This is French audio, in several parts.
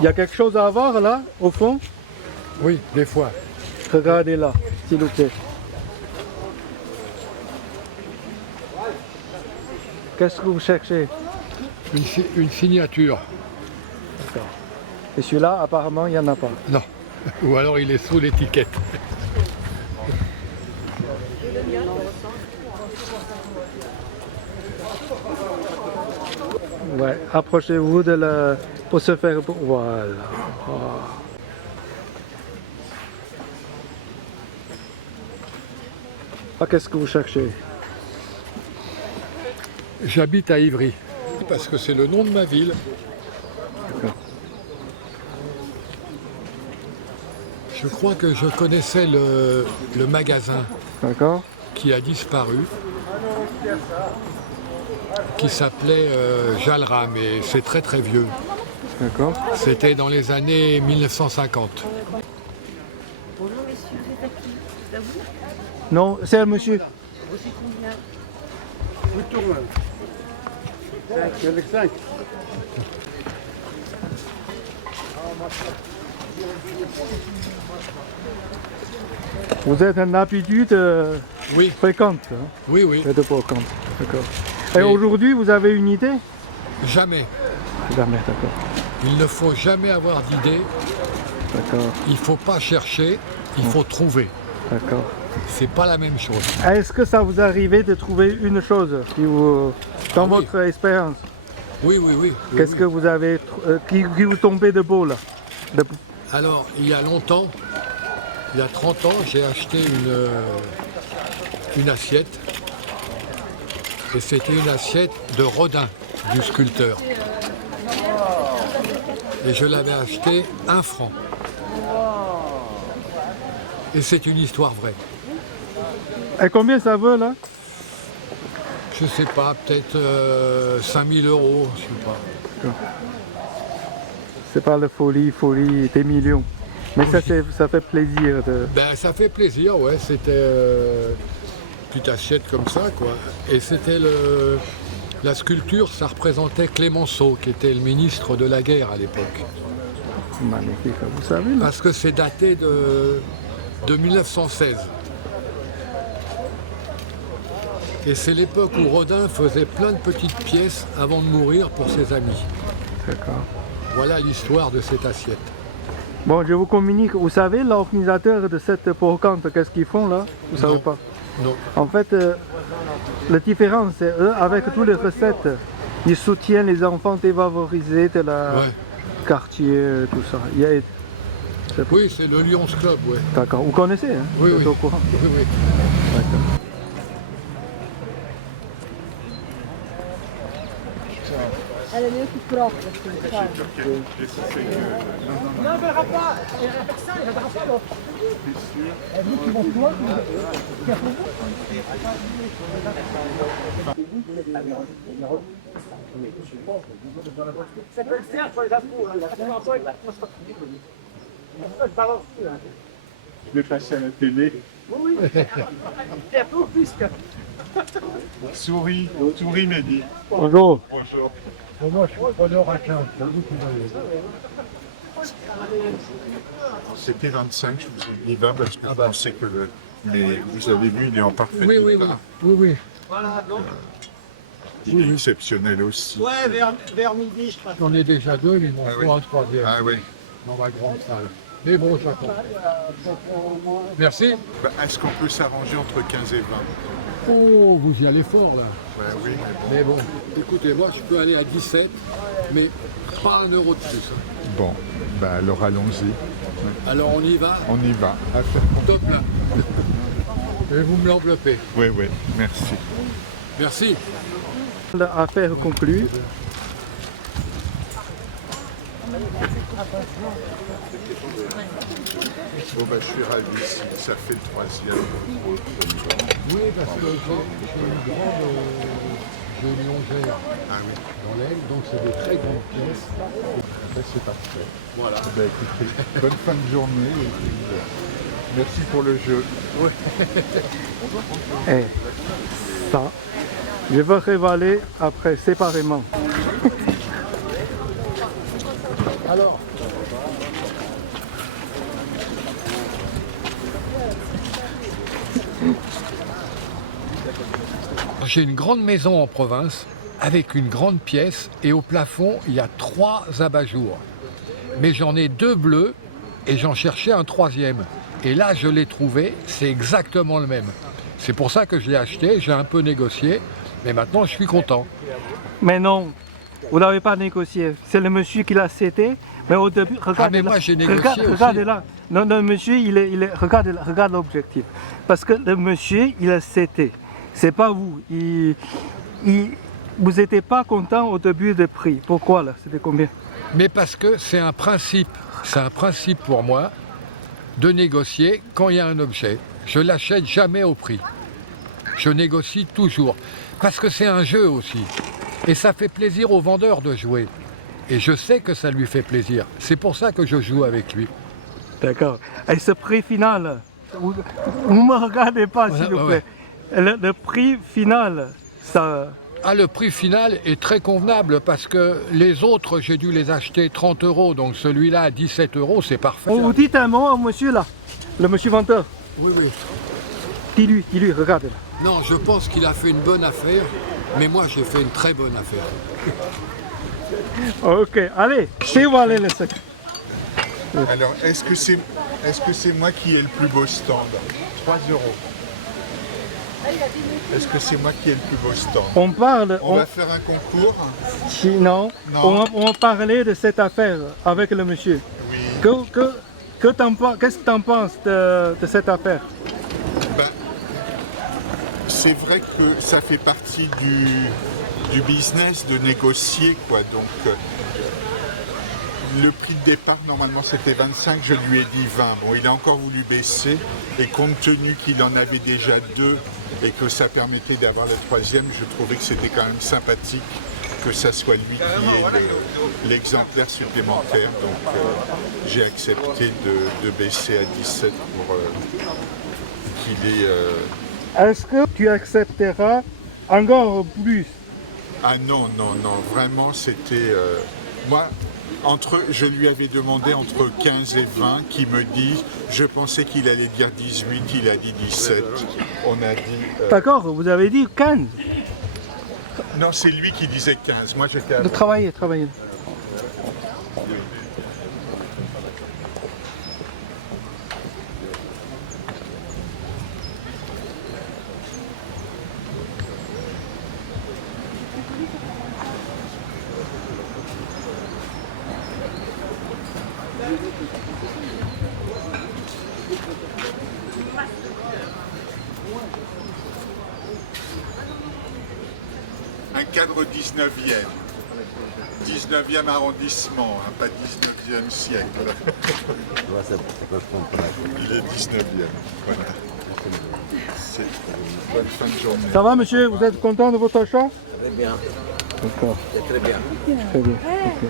Il y a quelque chose à voir là, au fond? Oui, des fois. Regardez là, s'il vous plaît. Qu'est-ce que vous cherchez? Une signature. D'accord. Et celui-là, apparemment, il n'y en a pas. Non. Ou alors il est sous l'étiquette. Ouais, approchez-vous de la... pour se faire... Voilà. Oh. Ah, qu'est-ce que vous cherchez? J'habite à Ivry. Parce que c'est le nom de ma ville. D'accord. Je crois que je connaissais le magasin D'accord. qui a disparu, qui s'appelait Jalra, mais c'est très très vieux. D'accord. C'était dans les années 1950. Bonjour messieurs, c'est à qui? C'est à vous? Non, c'est un monsieur. Vous c'est combien? Vous êtes un habitude Oui, fréquente hein, oui, oui. de Port-Camp. D'accord. Et Et- aujourd'hui, vous avez une idée? Jamais. Jamais, d'accord. Il ne faut jamais avoir d'idée. D'accord, Il ne faut pas chercher, il faut trouver. d'accord. C'est pas la même chose. Est-ce que ça vous arrivait de trouver une chose qui vous, dans Ah oui. votre expérience? Oui, oui, oui. oui, Qu'est-ce oui. que vous avez, qui vous tombait de beau là? Alors, il y a longtemps, il y a 30 ans, j'ai acheté une assiette. Et c'était une assiette de Rodin, du sculpteur. Et je l'avais acheté 1 franc. Et c'est une histoire vraie. Et combien ça vaut là? Je sais pas, peut-être 5000 euros, je sais pas. C'est pas la folie des millions. Mais ça, ça fait plaisir de... Ben, ça fait plaisir, ouais. C'était puis t'achètes comme ça, quoi. Et c'était la sculpture, ça représentait Clémenceau, qui était le ministre de la guerre à l'époque. Magnifique, vous savez là. Parce que c'est daté de 1916. Et c'est l'époque où Rodin faisait plein de petites pièces avant de mourir pour ses amis. D'accord. Voilà l'histoire de cette assiette. Bon, je vous communique. Vous savez, l'organisateur de cette brocante, qu'est-ce qu'ils font là? Vous savez Non. pas? Non. En fait, la différence, c'est eux, avec toutes les recettes, ils soutiennent les enfants défavorisés de la Ouais. quartier, tout ça. Il y a... Oui, c'est le Lions Club, ouais. D'accord. Vous connaissez, hein? Oui, Vous êtes oui. au courant. Oui, oui. D'accord. Elle est mieux plus propre. Non, verra pas. Personne, elle verra pas. Vous qui vont toi, c'est comme ça pour les affaires. Je vais passer à la télé. Oui, c'est un peu plus que. Souris, Mehdi. Bonjour. Bonjour. Moi, je suis preneur à 15. C'était 25, je vous ai mis 20 parce que je pensais que mais vous avez vu, il est en parfait Oui, oui, oui. état. Oui, oui. Il est exceptionnel aussi. Ouais, vers midi, je crois. J'en ai déjà 2, il m'en Ah faut oui. un troisième Ah oui. dans ma grande salle. Mais bon, j'attends. Merci. Bah, est-ce qu'on peut s'arranger entre 15 et 20? Oh, vous y allez fort là. Ouais, oui, Mais bon, écoutez, moi je peux aller à 17, mais pas 1 euro de plus. hein. bon, bah alors allons-y. Alors on y va, On y va. top là. Et vous me l'enveloppez. Oui, oui, merci. Merci. Affaire conclue. Bon, bah, je suis ravi, ça fait le 3e. Oui, parce que j'ai une grande lingère Ah oui. dans l'aile, donc c'est des très grandes pièces. Ben, c'est parfait. Voilà. Bah, écoutez, bonne fin de journée. Et puis, merci pour le jeu. Et ça, je vais révéler après séparément. Alors, Alors j'ai une grande maison en province avec une grande pièce et au plafond il y a 3 abat-jours. Mais j'en ai 2 bleus et j'en cherchais un 3e. Et là je l'ai trouvé, c'est exactement le même. C'est pour ça que je l'ai acheté, j'ai un peu négocié, mais maintenant je suis content. Mais non, vous n'avez pas négocié. C'est le monsieur qui l'a cédé. Mais au début, regardez mais moi, là. j'ai négocié aussi. Regardez là. Non, le monsieur, regarde l'objectif. Parce que le monsieur, il a cédé. C'est pas vous. Vous n'étiez pas content au début du prix. Pourquoi là? C'était combien? Mais parce que c'est un principe pour moi de négocier quand il y a un objet. Je l'achète jamais au prix. Je négocie toujours. Parce que c'est un jeu aussi. Et ça fait plaisir au vendeur de jouer. Et je sais que ça lui fait plaisir. C'est pour ça que je joue avec lui. D'accord. Et ce prix final, vous ne me regardez pas s'il vous plaît. Le prix final, ça... Ah, le prix final est très convenable parce que les autres, j'ai dû les acheter 30 €. Donc celui-là à 17 €, c'est parfait. Vous dites un mot au monsieur là, le monsieur vendeur. Oui, oui. Dis-lui, regardez là. Non, je pense qu'il a fait une bonne affaire, mais moi j'ai fait une très bonne affaire. Ok, allez, c'est où aller le secret. Alors, est-ce que c'est moi qui ai le plus beau stand? 3 €. Est-ce que c'est moi qui ai le plus beau stand? On parle, On va faire un concours. non, Non. on va parler de cette affaire avec le monsieur. Oui. Qu'est-ce que tu en penses de cette affaire? Ben, c'est vrai que ça fait partie du business de négocier, quoi. Donc, le prix de départ, normalement, c'était 25, je lui ai dit 20. Bon, il a encore voulu baisser, et compte tenu qu'il en avait déjà 2 et que ça permettait d'avoir le 3e, je trouvais que c'était quand même sympathique que ça soit lui qui ait l'exemplaire supplémentaire. Donc, j'ai accepté de baisser à 17 pour qu'il ait... Est-ce que tu accepteras encore plus? Ah non, non, non, vraiment c'était... moi, je lui avais demandé entre 15 et 20, qui me dit, je pensais qu'il allait dire 18, il a dit 17. On a dit... D'accord, vous avez dit 15. Non, c'est lui qui disait 15, moi j'étais à... De travailler. Un cadre 19e. 19e arrondissement, hein, pas 19e siècle. Il est 19e. Voilà. C'est bonne fin de journée. Ça va monsieur, vous êtes content de votre achat? Très bien, D'accord, c'est très bien. très bien. Ok.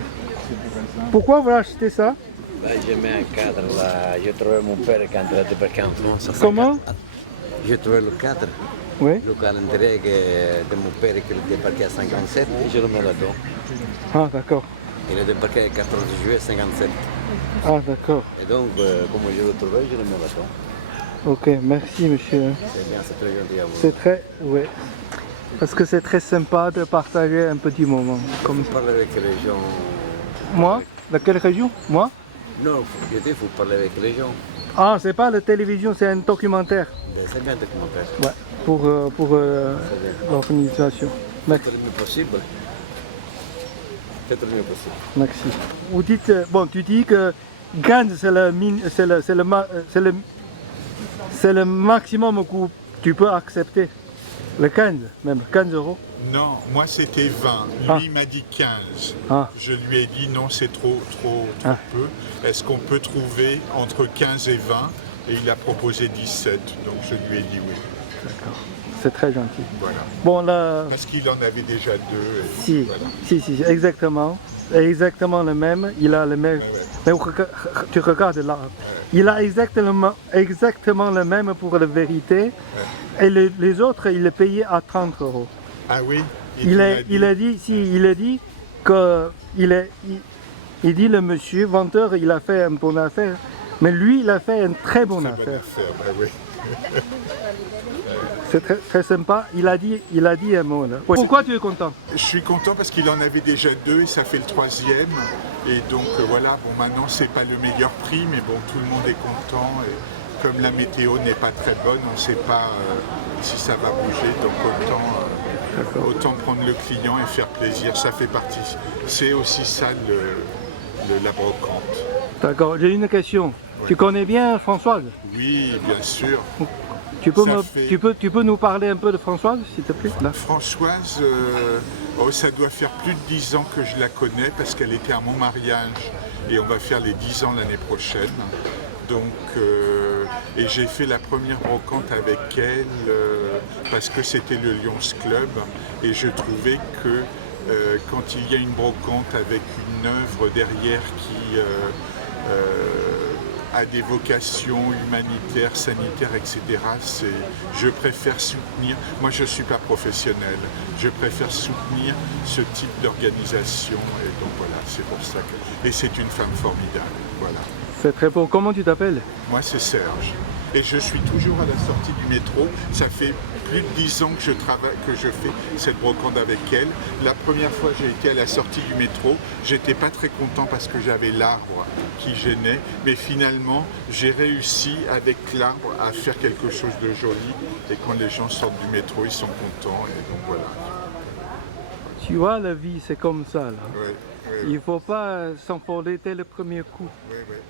Pourquoi vous achetez ça? Là, j'ai mis un cadre là. J'ai trouvé mon père qui est en train de débarquer en France. Comment? J'ai trouvé le cadre, Oui. le calendrier de mon père qui est débarqué à 57 et je le mets là-dedans. Ah d'accord. Il est débarqué le 14 juillet 57. Ah d'accord. Et donc, comme je l'ai trouvé, je le mets là-dedans. Ok, merci monsieur. C'est bien, c'est très gentil à vous. C'est très... Oui. Parce que c'est très sympa de partager un petit moment. Comme ça. Parler avec les gens. Moi? De quelle région? Moi? Non, je dis, il faut parler avec les gens. Ah, c'est pas la télévision, c'est un documentaire. Ben, c'est bien documentaire. Ouais, pour l'organisation. Merci. C'est le mieux possible. C'est le mieux possible. Merci. Vous dites, tu dis que Gans, c'est le maximum que tu peux accepter. Le 15, même 15 €. Non, moi c'était 20. Ah. Lui m'a dit 15. Ah. Je lui ai dit non, c'est trop Ah. peu. Est-ce qu'on peut trouver entre 15 et 20? Et il a proposé 17. Donc je lui ai dit oui. D'accord. C'est très gentil. Voilà. Bon, là, Parce qu'il en avait déjà 2. Et si, voilà. si, exactement. Exactement le même. Il a le même. Mais tu regardes là. Il a exactement le même pour la vérité. Et les autres, il est payé à 30 €. Ah oui? Et Il tu m'as a dit que il dit le monsieur vendeur, il a fait une bonne affaire, mais lui il a fait une très bonne Très bonne affaire. affaire, bah oui. C'est très, très sympa. Il a dit un mot là. Pourquoi tu es content? Je suis content parce qu'il en avait déjà 2 et ça fait le 3e. Et donc voilà, bon maintenant c'est pas le meilleur prix, mais bon tout le monde est content. Et comme la météo n'est pas très bonne, on ne sait pas si ça va bouger, donc autant prendre le client et faire plaisir, ça fait partie. C'est aussi ça la brocante. D'accord, j'ai une question. Tu connais bien Françoise? Oui, bien sûr. Tu peux nous parler un peu de Françoise, s'il te plaît là? Françoise, ça doit faire plus de 10 ans que je la connais parce qu'elle était à mon mariage et on va faire les 10 ans l'année prochaine. Donc, et j'ai fait la première brocante avec elle parce que c'était le Lions Club et je trouvais que quand il y a une brocante avec une œuvre derrière qui a des vocations humanitaires, sanitaires, etc. Je préfère soutenir, moi je ne suis pas professionnel, je préfère soutenir ce type d'organisation et donc voilà, c'est pour ça que... Et c'est une femme formidable, voilà. C'est très beau. Comment tu t'appelles? Moi c'est Serge. Et je suis toujours à la sortie du métro. Ça fait plus de 10 ans que je fais cette brocante avec elle. La première fois j'ai été à la sortie du métro, j'étais pas très content parce que j'avais l'arbre qui gênait, mais finalement j'ai réussi avec l'arbre à faire quelque chose de joli et quand les gens sortent du métro ils sont contents et donc voilà. Tu vois, la vie c'est comme ça là. Ouais, Il ne faut pas s'enfoler dès le premier coup. ouais.